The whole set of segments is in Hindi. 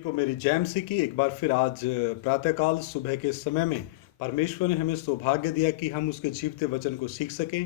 को मेरी जैम सी की एक बार फिर आज प्रातःकाल सुबह के समय में परमेश्वर ने हमें सौभाग्य दिया कि हम उसके जीवते वचन को सीख सकें।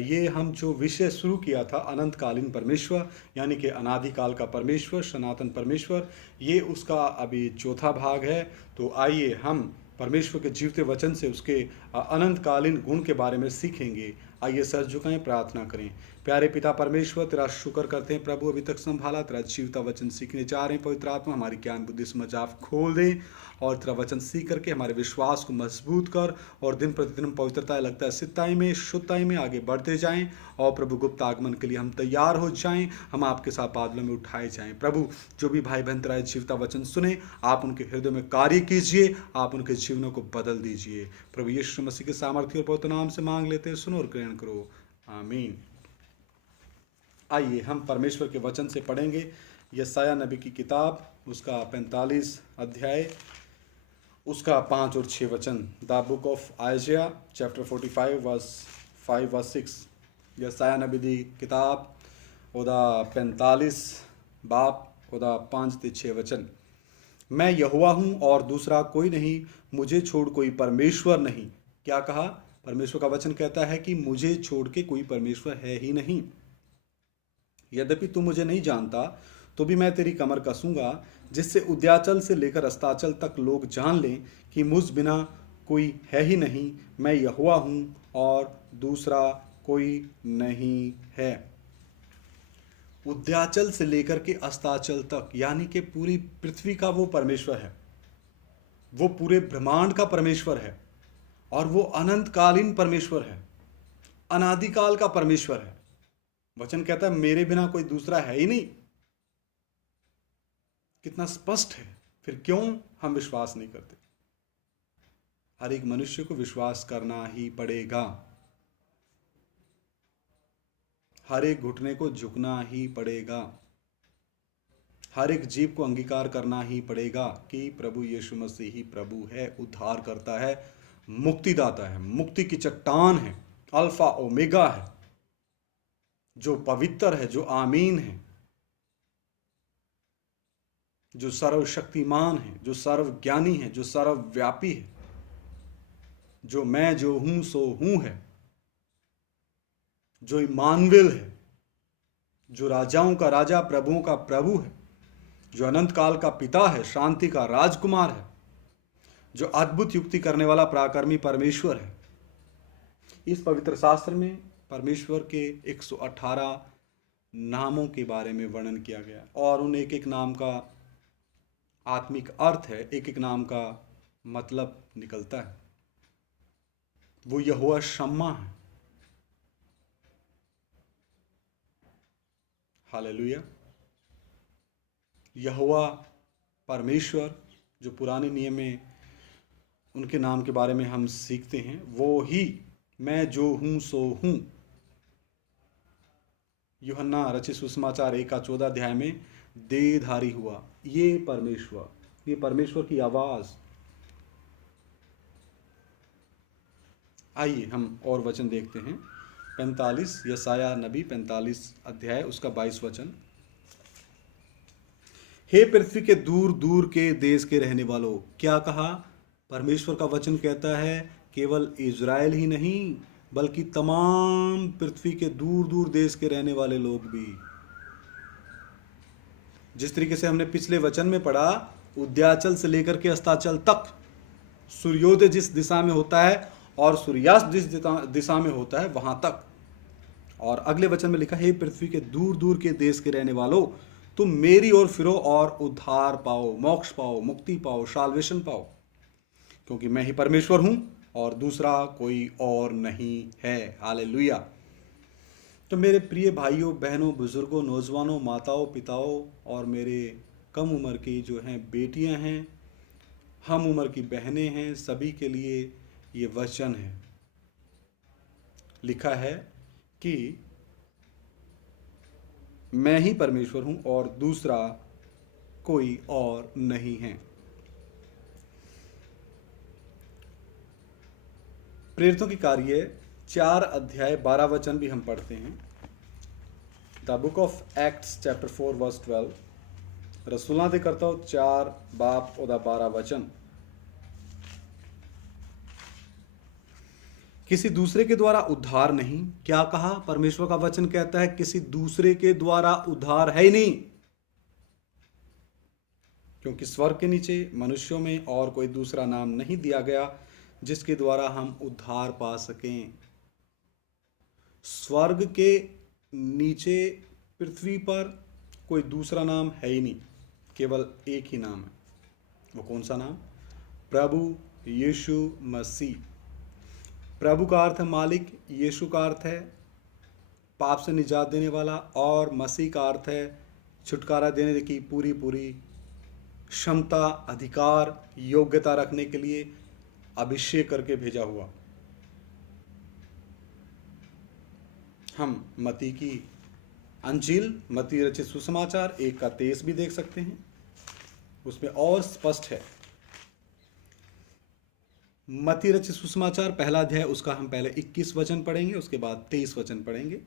ये हम जो विषय शुरू किया था अनंतकालीन परमेश्वर यानी कि अनादिकाल का परमेश्वर सनातन परमेश्वर, ये उसका अभी चौथा भाग है। तो आइए हम परमेश्वर के जीवते वचन से उसके अनंतकालीन गुण के बारे में सीखेंगे। आइए सर झुकाएं, प्रार्थना करें। प्यारे पिता परमेश्वर, तेरा शुक्र करते हैं प्रभु, अभी तक संभाला, तेरा जीवता वचन सीखने जा रहे हैं। पवित्र आत्मा हमारी ज्ञान बुद्धि समझ आप खोल दे और तेरा वचन सीख करके हमारे विश्वास को मजबूत कर और दिन प्रतिदिन पवित्रता लगता है सिद्धाई में शुद्धताई में आगे बढ़ते जाएं और प्रभु गुप्त आगमन के लिए हम तैयार हो जाएं, हम आपके साथ बादलों में उठाए जाएं। प्रभु जो भी भाई बहन तेरा जीवता वचन सुने, आप उनके हृदय में कार्य कीजिए, आप उनके जीवनों को बदल दीजिए। प्रभु यीशु मसीह के सामर्थ्य और पवित्र नाम से मांग लेते हैं, सुनो और ग्रहण करो, आमीन। आइए हम परमेश्वर के वचन से पढ़ेंगे यशायाह नबी की किताब, उसका 45 अध्याय, उसका 5 और 6 वचन। The book of Isaiah chapter 45 verse 5 verse 6। यशायाह नबी दी किताब ओदा 45 बाप ओदा 5 ते 6 वचन। मैं यहोवा हूँ और दूसरा कोई नहीं, मुझे छोड़ कोई परमेश्वर नहीं। क्या कहा? परमेश्वर का वचन कहता है कि मुझे छोड़ के कोई परमेश्वर है ही नहीं। यद्यपि तू मुझे नहीं जानता तो भी मैं तेरी कमर कसूंगा, जिससे उद्याचल से लेकर अस्ताचल तक लोग जान लें कि मुझ बिना कोई है ही नहीं। मैं यहोवा हूँ और दूसरा कोई नहीं है। उद्याचल से लेकर के अस्ताचल तक यानी कि पूरी पृथ्वी का वो परमेश्वर है, वो पूरे ब्रह्मांड का परमेश्वर है और वो अनंतकालीन परमेश्वर है, अनादिकाल का परमेश्वर है। वचन कहता है मेरे बिना कोई दूसरा है ही नहीं। कितना स्पष्ट है। फिर क्यों हम विश्वास नहीं करते? हर एक मनुष्य को विश्वास करना ही पड़ेगा, हर एक घुटने को झुकना ही पड़ेगा, हर एक जीव को अंगीकार करना ही पड़ेगा कि प्रभु यीशु मसीह ही प्रभु है, उद्धार करता है, मुक्तिदाता है, मुक्ति की चट्टान है, अल्फा ओमेगा है, जो पवित्र है, जो आमीन है, जो सर्वशक्तिमान है, जो सर्वज्ञानी है, जो सर्वव्यापी है, जो मैं जो हूं सो हूं है, जो इमानुएल है, जो राजाओं का राजा प्रभुओं का प्रभु है, जो अनंत काल का पिता है, शांति का राजकुमार है, जो अद्भुत युक्ति करने वाला पराक्रमी परमेश्वर है। इस पवित्र शास्त्र में परमेश्वर के 118 नामों के बारे में वर्णन किया गया और उन एक एक नाम का आत्मिक अर्थ है, एक एक नाम का मतलब निकलता है। वो यहोवा शम्मा है। हालेलुया। यहोवा परमेश्वर, जो पुराने नियम में उनके नाम के बारे में हम सीखते हैं, वो ही मैं जो हूं सो हूं। यूहन्ना रचित सुसमाचार 1:14 अध्याय में देहधारी हुआ, ये परमेश्वर की आवाज। आइए हम और वचन देखते हैं। 45 यशायाह नबी 45 अध्याय उसका 22 वचन। हे पृथ्वी के दूर दूर के देश के रहने वालों। क्या कहा? परमेश्वर का वचन कहता है केवल इज़राइल ही नहीं बल्कि तमाम पृथ्वी के दूर दूर देश के रहने वाले लोग भी। जिस तरीके से हमने पिछले वचन में पढ़ा, उद्याचल से लेकर के अस्ताचल तक, सूर्योदय जिस दिशा में होता है और सूर्यास्त जिस दिशा में होता है वहां तक। और अगले वचन में लिखा है, पृथ्वी के दूर दूर के देश के रहने वालों, तुम मेरी ओर फिरो और उद्धार पाओ, मोक्ष पाओ, मुक्ति पाओ, साल्वेशन पाओ, क्योंकि मैं ही परमेश्वर हूं और दूसरा कोई और नहीं है। हालेलुया। तो मेरे प्रिय भाइयों बहनों, बुजुर्गों, नौजवानों, माताओं, पिताओं और मेरे कम उम्र की जो हैं बेटियां हैं, हम उम्र की बहनें हैं, सभी के लिए ये वचन है। लिखा है कि मैं ही परमेश्वर हूं और दूसरा कोई और नहीं है। प्रेरितों की कार्य 4 अध्याय 12 वचन भी हम पढ़ते हैं। The book of Acts chapter 4 verse 12। रसूलां दे करता हूँ 4 बाप ओदा 12 वचन। किसी दूसरे के द्वारा उद्धार नहीं। क्या कहा? परमेश्वर का वचन कहता है किसी दूसरे के द्वारा उद्धार है ही नहीं, क्योंकि स्वर्ग के नीचे मनुष्यों में और कोई दूसरा नाम नहीं दिया गया जिसके द्वारा हम उद्धार पा सकें। स्वर्ग के नीचे पृथ्वी पर कोई दूसरा नाम है ही नहीं, केवल एक ही नाम है। वो कौन सा नाम? प्रभु यीशु मसीह। प्रभु का अर्थ है मालिक, यीशु का अर्थ है पाप से निजात देने वाला, और मसीह का अर्थ है छुटकारा देने की पूरी पूरी क्षमता, अधिकार, योग्यता रखने के लिए अभिषेक करके भेजा हुआ। हम मती की अंजील, मती रचित सुसमाचार 1:23 भी देख सकते हैं, उसमें और स्पष्ट है। मती रचित सुसमाचार पहला अध्याय, उसका हम पहले 21 वचन पढ़ेंगे, उसके बाद 23 वचन पढ़ेंगे।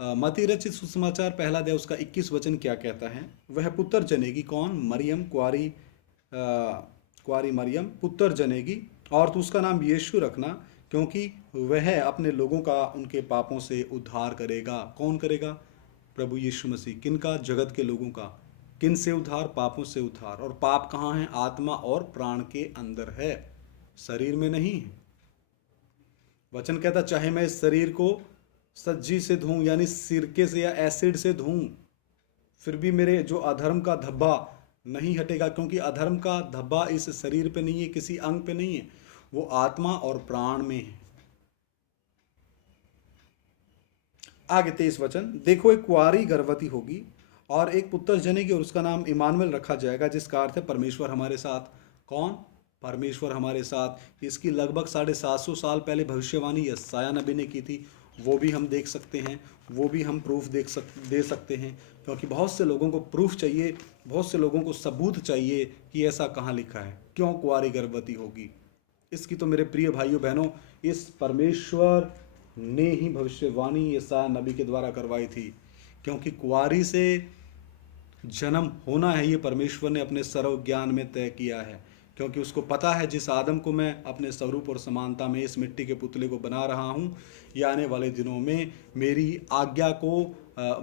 मती रचित सुसमाचार पहला अध्याय उसका 21 वचन क्या कहता है? वह पुत्र जनेगी। कौन? मरियम, कुआरी मरियम पुत्र जनेगी, और तो उसका नाम यीशु रखना, क्योंकि वह अपने लोगों का उनके पापों से उद्धार करेगा। कौन करेगा? प्रभु यीशु मसीह। किन का? जगत के लोगों का। किन से उद्धार? पापों से उद्धार। और पाप कहाँ है? आत्मा और प्राण के अंदर है, शरीर में नहीं है। वचन कहता चाहे मैं इस शरीर को सज्जी से धोऊं, यानी सिरके से या एसिड से धोऊं, फिर भी मेरे जो अधर्म का धब्बा नहीं हटेगा, क्योंकि अधर्म का धब्बा इस शरीर पे नहीं है, किसी अंग पे नहीं है, वो आत्मा और प्राण में है। आगे 23 वचन, देखो एक कुंवारी गर्भवती होगी और एक पुत्र जनेगी और उसका नाम इमानुएल रखा जाएगा, जिसका अर्थ है परमेश्वर हमारे साथ। कौन? परमेश्वर हमारे साथ। इसकी लगभग 750 साल पहले भविष्यवाणी यशायाह नबी ने की थी, वो भी हम देख सकते हैं, वो भी हम प्रूफ दे सकते हैं, क्योंकि बहुत से लोगों को प्रूफ चाहिए, बहुत से लोगों को सबूत चाहिए कि ऐसा कहाँ लिखा है, क्यों कुंवारी गर्भवती होगी। इसकी तो मेरे प्रिय भाइयों बहनों, इस परमेश्वर ने ही भविष्यवाणी यशायाह नबी के द्वारा करवाई थी, क्योंकि कुंवारी से जन्म होना है, ये परमेश्वर ने अपने सर्व ज्ञान में तय किया है, क्योंकि उसको पता है जिस आदम को मैं अपने स्वरूप और समानता में इस मिट्टी के पुतले को बना रहा हूँ, ये आने वाले दिनों में मेरी आज्ञा को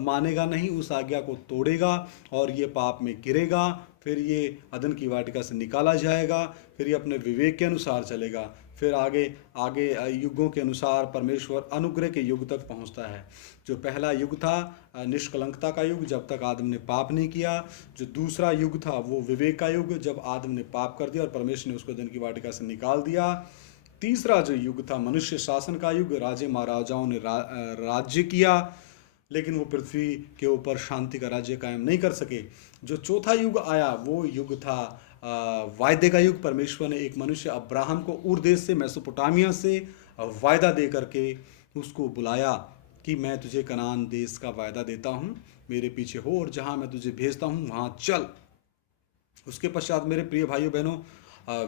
मानेगा नहीं, उस आज्ञा को तोड़ेगा और ये पाप में गिरेगा, फिर ये अदन की वाटिका से निकाला जाएगा, फिर ये अपने विवेक के अनुसार चलेगा, फिर आगे आगे युगों के अनुसार परमेश्वर अनुग्रह के युग तक पहुंचता है। जो पहला युग था निष्कलंकता का युग, जब तक आदम ने पाप नहीं किया। जो दूसरा युग था वो विवेक का युग, जब आदम ने पाप कर दिया और परमेश्वर ने उसको अदन की वाटिका से निकाल दिया। तीसरा जो युग था मनुष्य शासन का युग, राजे महाराजाओं ने राज्य किया, लेकिन वो पृथ्वी के ऊपर शांति का राज्य कायम नहीं कर सके। जो चौथा युग आया वो युग था वायदे का युग। परमेश्वर ने एक मनुष्य अब्राहम को उर देश से, मेसोपोटामिया से वायदा दे करके उसको बुलाया कि मैं तुझे कनान देश का वायदा देता हूँ, मेरे पीछे हो और जहाँ मैं तुझे भेजता हूँ वहाँ चल। उसके पश्चात मेरे प्रिय भाइयों बहनों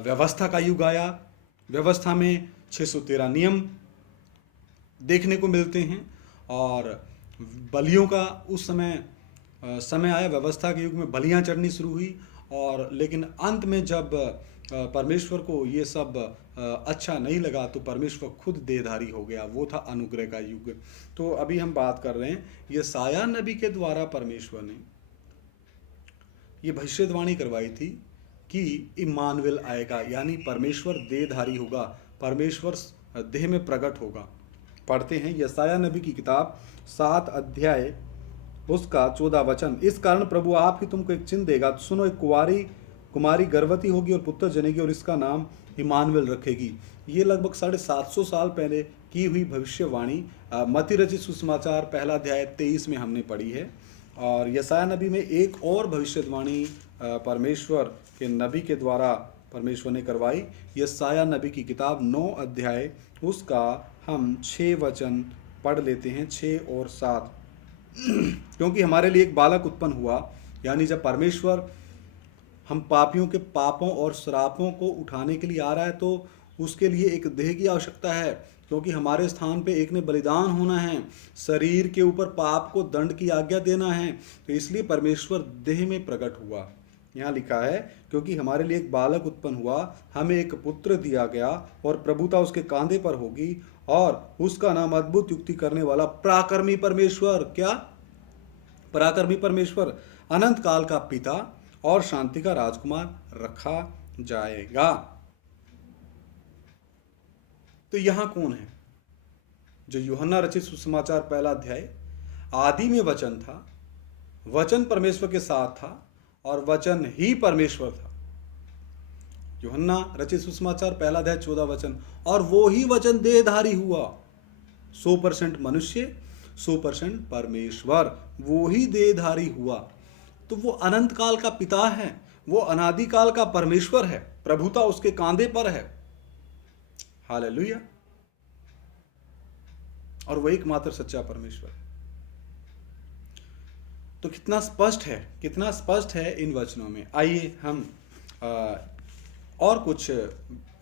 व्यवस्था का युग आया। व्यवस्था में 613 नियम देखने को मिलते हैं और बलियों का उस समय आया। व्यवस्था के युग में बलियां चढ़नी शुरू हुई, और लेकिन अंत में जब परमेश्वर को ये सब अच्छा नहीं लगा तो परमेश्वर खुद देहधारी हो गया, वो था अनुग्रह का युग। तो अभी हम बात कर रहे हैं यशायाह नबी के द्वारा परमेश्वर ने ये भविष्यवाणी करवाई थी कि इम्मानुएल आएगा, यानी परमेश्वर देहधारी होगा, परमेश्वर देह में प्रकट होगा। पढ़ते हैं यशायाह नबी की किताब 7 अध्याय उसका 14 वचन, इस कारण प्रभु आप ही तुमको एक चिन्ह देगा, सुनो एक कुमारी गर्भवती होगी और पुत्र जनेगी और इसका नाम इम्मानुएल रखेगी। ये लगभग 750 साल पहले की हुई भविष्यवाणी मती रचित सुसमाचार पहला अध्याय 23 में हमने पढ़ी है। और यशायाह नबी में एक और भविष्यवाणी परमेश्वर के नबी के द्वारा परमेश्वर ने करवाई। यशायाह नबी की किताब 9 अध्याय उसका हम 6 वचन पढ़ लेते हैं, 6 और 7। क्योंकि हमारे लिए एक बालक उत्पन्न हुआ, यानी जब परमेश्वर हम पापियों के पापों और श्रापों को उठाने के लिए आ रहा है तो उसके लिए एक देह की आवश्यकता है, क्योंकि हमारे स्थान पे एक ने बलिदान होना है, शरीर के ऊपर पाप को दंड की आज्ञा देना है, तो इसलिए परमेश्वर देह में प्रकट हुआ। यहाँ लिखा है, क्योंकि हमारे लिए एक बालक उत्पन्न हुआ, हमें एक पुत्र दिया गया और प्रभुता उसके कांधे पर होगी, और उसका नाम अद्भुत युक्ति करने वाला, पराक्रमी परमेश्वर, क्या? पराक्रमी परमेश्वर, अनंत काल का पिता और शांति का राजकुमार रखा जाएगा। तो यहां कौन है? जो यूहन्ना रचित सुसमाचार पहला अध्याय, आदि में वचन था, वचन परमेश्वर के साथ था और वचन ही परमेश्वर था। यूहन्ना रचित सुसमाचार पहला अध्याय 14 वचन, और वो ही वचन देहधारी हुआ, 100% मनुष्य 100% परमेश्वर, वो ही देहधारी हुआ। तो वो अनंत काल का पिता है, वो अनादि काल का परमेश्वर है, प्रभुता उसके कांधे पर है। हालेलुया। और वो एकमात्र सच्चा परमेश्वर है। तो कितना स्पष्ट है, कितना स्पष्ट है इन वचनों में। आइए हम और कुछ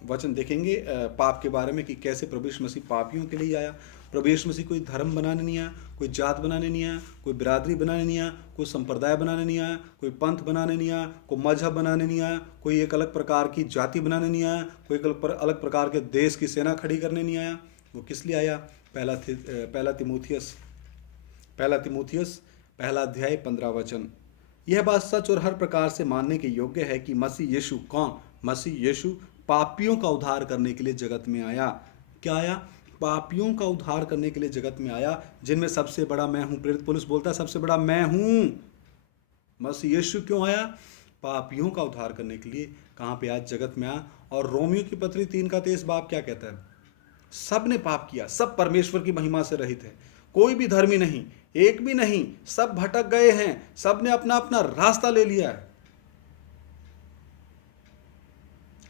वचन देखेंगे पाप के बारे में, कि कैसे प्रभु यीशु मसीह पापियों के लिए आया। प्रभु यीशु मसीह कोई धर्म बनाने नहीं आया, कोई जात बनाने नहीं आया, कोई बिरादरी बनाने नहीं आया, कोई संप्रदाय बनाने नहीं आया, कोई पंथ बनाने नहीं आया, कोई मजहब बनाने नहीं आया, कोई एक अलग प्रकार की जाति बनाने नहीं आया, कोई अलग प्रकार के देश की सेना खड़ी करने नहीं आया। वो किस लिए आया? पहला तिमुथियस पहला अध्याय 15 वचन, यह बात सच और हर प्रकार से मानने के योग्य है कि मसीह यीशु, कौन? मसीह यीशु पापियों का उद्धार करने के लिए जगत में आया। क्या आया? पापियों का उद्धार करने के लिए जगत में आया, जिनमें सबसे बड़ा मैं हूं। प्रेरित पौलुस बोलता है, सबसे बड़ा मैं हूं। मसीह यीशु क्यों आया? पापियों का उद्धार करने के लिए। कहां पे आज? जगत में आया। और रोमियो की पत्री 3:23 बाब क्या कहता है? सब ने पाप किया, सब परमेश्वर की महिमा से रहित है, कोई भी धर्मी नहीं, एक भी नहीं, सब भटक गए हैं, सब ने अपना अपना रास्ता ले लिया है।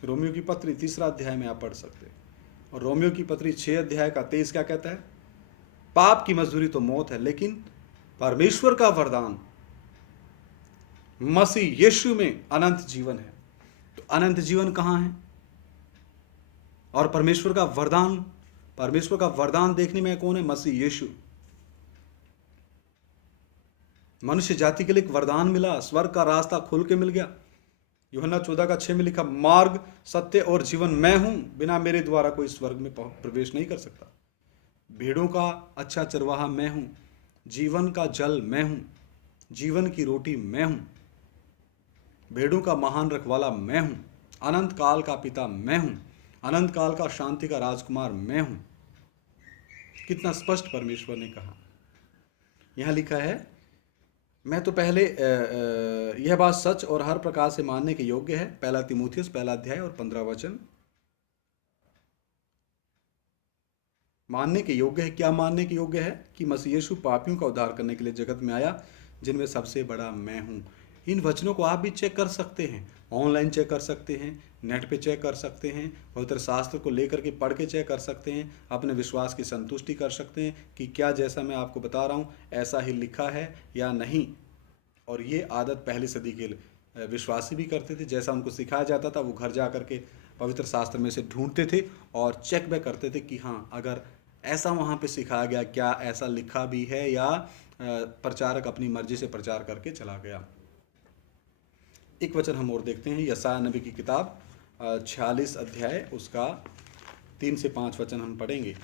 रोमियो की पत्री 3 अध्याय में आप पढ़ सकते हैं। और रोमियो की पत्री 6 अध्याय का 23 क्या कहता है? पाप की मजदूरी तो मौत है, लेकिन परमेश्वर का वरदान मसीह यीशु में अनंत जीवन है। तो अनंत जीवन कहां है? और परमेश्वर का वरदान देखने में कौन है? मसीह यीशु। मनुष्य जाति के लिए एक वरदान मिला, स्वर्ग का रास्ता खुल के मिल गया। यूहन्ना 14:6 में लिखा, मार्ग, सत्य और जीवन मैं हूं, बिना मेरे द्वारा कोई स्वर्ग में प्रवेश नहीं कर सकता। भेड़ों का अच्छा चरवाहा मैं हूं, जीवन का जल मैं हूं, जीवन की रोटी मैं हूं, भेड़ों का महान रखवाला मैं हूं, अनंत काल का पिता मैं हूं, अनंत काल का शांति का राजकुमार मैं हूं। कितना स्पष्ट परमेश्वर ने कहा। यहां लिखा है, मैं तो पहले यह बात सच और हर प्रकार से मानने के योग्य है। पहला तिमुथियुस पहला अध्याय और 15 वचन। मानने के योग्य है। क्या मानने के योग्य है? कि मसीह यीशु पापियों का उद्धार करने के लिए जगत में आया, जिनमें सबसे बड़ा मैं हूं। इन वचनों को आप भी चेक कर सकते हैं, ऑनलाइन चेक कर सकते हैं, नेट पे चेक कर सकते हैं, पवित्र शास्त्र को लेकर के पढ़ के चेक कर सकते हैं, अपने विश्वास की संतुष्टि कर सकते हैं कि क्या जैसा मैं आपको बता रहा हूँ ऐसा ही लिखा है या नहीं। और ये आदत पहली सदी के विश्वासी भी करते थे। जैसा उनको सिखाया जाता था, वो घर जा कर के पवित्र शास्त्र में से ढूंढते थे और चेक बैक करते थे कि हाँ, अगर ऐसा वहाँ पे सिखाया गया, क्या ऐसा लिखा भी है, या प्रचारक अपनी मर्जी से प्रचार करके चला गया। एक वचन हम और देखते हैं, यशायाह नबी की किताब 46 अध्याय उसका 3 से 5 वचन हम पढ़ेंगे।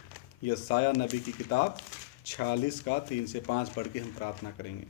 यशायाह नबी की किताब 46 का 3 से 5 पढ़ के हम प्रार्थना करेंगे।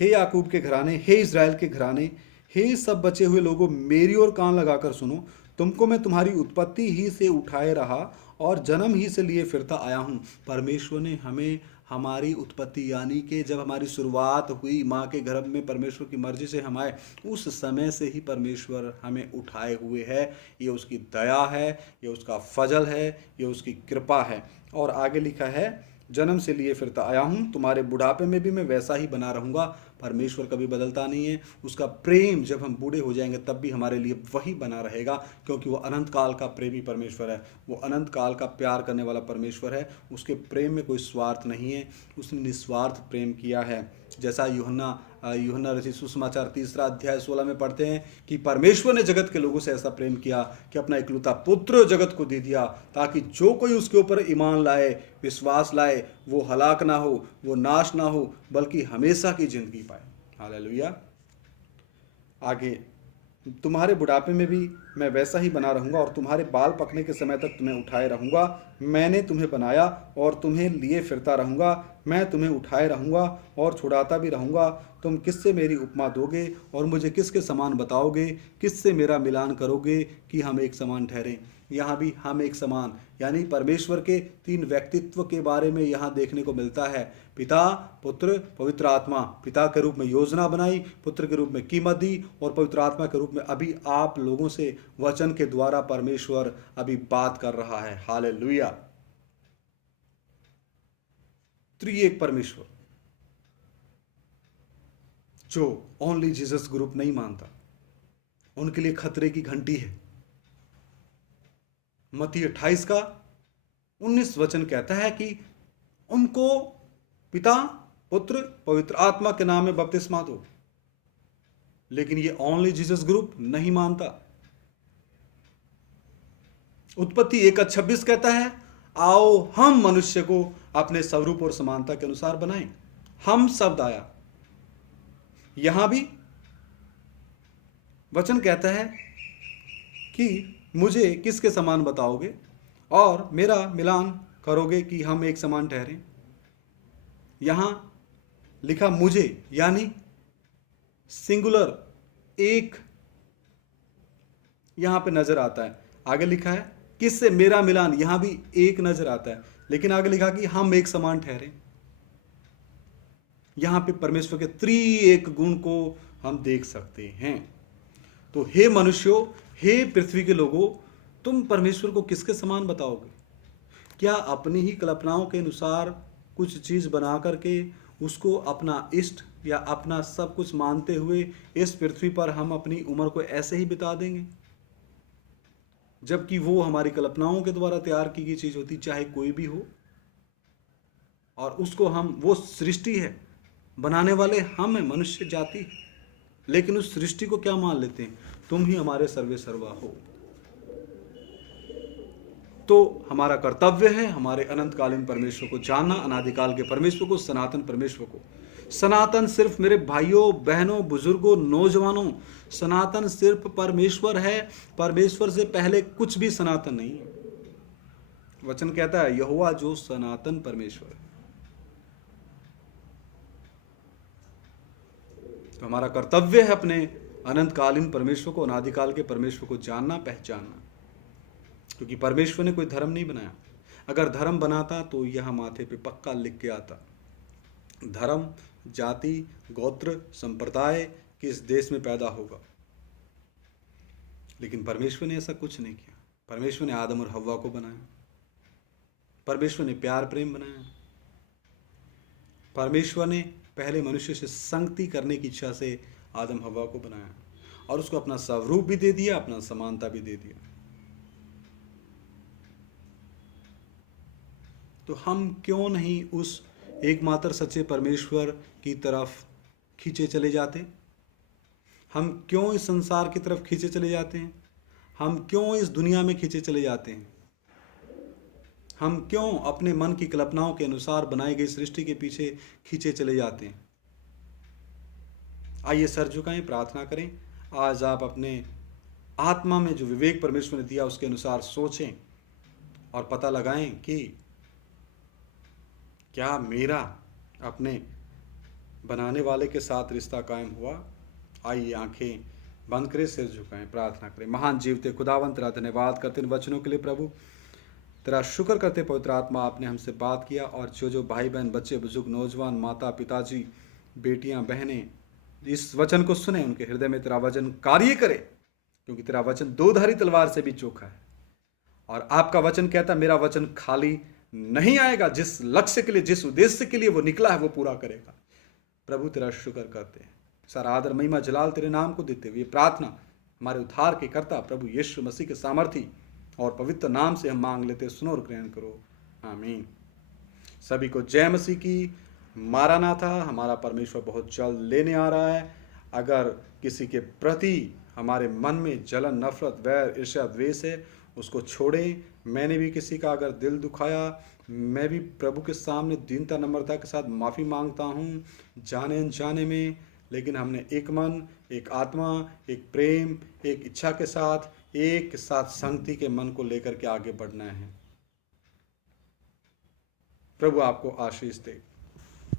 हे याकूब के घराने, हे इज़राइल के घराने, हे सब बचे हुए लोगों, मेरी ओर कान लगाकर सुनो। तुमको मैं तुम्हारी उत्पत्ति ही से उठाए रहा और जन्म ही से लिए फिरता आया हूँ। परमेश्वर ने हमें हमारी उत्पत्ति, यानी कि जब हमारी शुरुआत हुई माँ के गर्भ में, परमेश्वर की मर्जी से हम आए, उस समय से ही परमेश्वर हमें उठाए हुए है। ये उसकी दया है, ये उसका फजल है, ये उसकी कृपा है। और आगे लिखा है, जन्म से लिए फिरता आया हूँ, तुम्हारे बुढ़ापे में भी मैं वैसा ही बना रहूँगा। परमेश्वर कभी बदलता नहीं है। उसका प्रेम जब हम बूढ़े हो जाएंगे तब भी हमारे लिए वही बना रहेगा, क्योंकि वो अनंत काल का प्रेमी परमेश्वर है। वो अनंत काल का प्यार करने वाला परमेश्वर है। उसके प्रेम में कोई स्वार्थ नहीं है, उसने निस्वार्थ प्रेम किया है। जैसा यूहन्ना यूहन्ना रचित सुसमाचार 3 अध्याय 16 में पढ़ते हैं कि परमेश्वर ने जगत के लोगों से ऐसा प्रेम किया कि अपना इकलौता पुत्र जगत को दे दिया, ताकि जो कोई उसके ऊपर ईमान लाए, विश्वास लाए, वो हलाक ना हो, वो नाश ना हो, बल्कि हमेशा की जिंदगी पाए। हालेलुया। आगे, तुम्हारे बुढ़ापे में भी मैं वैसा ही बना रहूंगा और तुम्हारे बाल पकने के समय तक तुम्हें उठाए रहूंगा। मैंने तुम्हें बनाया और तुम्हें लिए फिरता रहूंगा। मैं तुम्हें उठाए रहूंगा और छुड़ाता भी रहूंगा। तुम किससे मेरी उपमा दोगे और मुझे किसके समान बताओगे? किससे मेरा मिलान करोगे कि हम एक समान ठहरें? यहाँ भी हम एक समान, यानी परमेश्वर के 3 व्यक्तित्व के बारे में यहाँ देखने को मिलता है। पिता, पुत्र, पवित्र आत्मा। पिता के रूप में योजना बनाई, पुत्र के रूप में कीमत दी और पवित्र आत्मा के रूप में अभी आप लोगों से वचन के द्वारा परमेश्वर अभी बात कर रहा है। हालेलुया। त्रिएक परमेश्वर जो ओनली जीसस ग्रुप नहीं मानता, उनके लिए खतरे की घंटी है। मत्ती 28 का 19 वचन कहता है कि उनको पिता, पुत्र, पवित्र आत्मा के नाम में बपतिस्मा दो। लेकिन ये ओनली जीसस ग्रुप नहीं मानता। उत्पत्ति 1:26 कहता है, आओ हम मनुष्य को अपने स्वरूप और समानता के अनुसार बनाएं। हम शब्द आया। यहां भी वचन कहता है कि मुझे किसके समान बताओगे और मेरा मिलान करोगे कि हम एक समान ठहरें। यहां लिखा मुझे, यानी सिंगुलर, एक यहां पे नजर आता है। आगे लिखा है किससे मेरा मिलान, यहां भी एक नजर आता है, लेकिन आगे लिखा कि हम एक समान ठहरें। यहां पे परमेश्वर के त्रिएक गुण को हम देख सकते हैं। तो हे मनुष्यों, हे पृथ्वी के लोगों, तुम परमेश्वर को किसके समान बताओगे? क्या अपनी ही कल्पनाओं के अनुसार कुछ चीज बना करके उसको अपना इष्ट या अपना सब कुछ मानते हुए इस पृथ्वी पर हम अपनी उम्र को ऐसे ही बिता देंगे? जबकि वो हमारी कल्पनाओं के द्वारा तैयार की गई चीज होती, चाहे कोई भी हो, और उसको वो सृष्टि है, बनाने वाले हम हैं, मनुष्य जाति। लेकिन उस सृष्टि को क्या मान लेते हैं? तुम ही हमारे सर्वे सर्वा हो। तो हमारा कर्तव्य है हमारे अनंतकालीन परमेश्वर को जानना, अनादिकाल के परमेश्वर को, सनातन परमेश्वर को। सनातन सिर्फ मेरे भाइयों, बहनों, बुजुर्गों, नौजवानों, सनातन सिर्फ परमेश्वर है। परमेश्वर से पहले कुछ भी सनातन नहीं है। वचन कहता है यहोवा जो सनातन परमेश्वर है। तो हमारा कर्तव्य है अपने अनंतकालीन परमेश्वर को, अनादिकाल के परमेश्वर को जानना, पहचानना। क्योंकि परमेश्वर ने कोई धर्म नहीं बनाया। अगर धर्म बनाता तो यह माथे पे पक्का लिख के आता, धर्म, जाति, गोत्र, संप्रदाय किस देश में पैदा होगा। लेकिन परमेश्वर ने ऐसा कुछ नहीं किया। परमेश्वर ने आदम और हव्वा को बनाया। परमेश्वर ने प्यार प्रेम बनाया। परमेश्वर ने पहले मनुष्य से संगति करने की इच्छा से आदम हव्वा को बनाया और उसको अपना स्वरूप भी दे दिया, अपना समानता भी दे दिया। तो हम क्यों नहीं उस एकमात्र सच्चे परमेश्वर की तरफ खींचे चले जाते? हम क्यों इस संसार की तरफ खींचे चले जाते हैं? हम क्यों इस दुनिया में खींचे चले जाते हैं? हम क्यों अपने मन की कल्पनाओं के अनुसार बनाई गई सृष्टि के पीछे खींचे चले जाते हैं? आइए सर झुकाएं, प्रार्थना करें। आज आप अपने आत्मा में जो विवेक परमेश्वर ने दिया उसके अनुसार सोचें और पता लगाएं कि क्या मेरा अपने बनाने वाले के साथ रिश्ता कायम हुआ। आइए आंखें बंद करें, सिर झुकाएं, प्रार्थना करें। महान जीवते खुदावंत, तेरा धन्यवाद करते इन वचनों के लिए प्रभु। तेरा शुक्र करते पवित्र आत्मा, आपने हमसे बात किया और जो भाई बहन, बच्चे, बुजुर्ग, नौजवान, माता पिताजी, बेटियां, बहनें इस वचन को सुने, उनके हृदय में तेरा वचन कार्य करे। क्योंकि तेरा वचन दो-धारी तलवार से भी चोखा है और आपका वचन कहता मेरा वचन खाली नहीं आएगा। जिस लक्ष्य के लिए, जिस उद्देश्य के लिए वो निकला है वो पूरा करेगा। प्रभु तेरा शुक्र करते हैं। सारा आदर, महिमा, जलाल तेरे नाम को देते हुए प्रार्थना हमारे उद्धार के कर्ता प्रभु यीशु मसीह के सामर्थी और पवित्र नाम से हम मांग लेते, सुनो और ग्रहण करो, आमीन। सभी को जय मसीह की। मारानाथा, हमारा परमेश्वर बहुत जल्द लेने आ रहा है। अगर किसी के प्रति हमारे मन में जलन, नफरत, वैर, ईर्ष्या, द्वेष है, उसको छोड़ें। मैंने भी किसी का अगर दिल दुखाया, मैं भी प्रभु के सामने दीनता, नम्रता के साथ माफ़ी मांगता हूँ, जाने अनजाने में। लेकिन हमने एक मन, एक आत्मा, एक प्रेम, एक इच्छा के साथ, एक साथ संगति के मन को लेकर के आगे बढ़ना है। प्रभु आपको आशीष दे।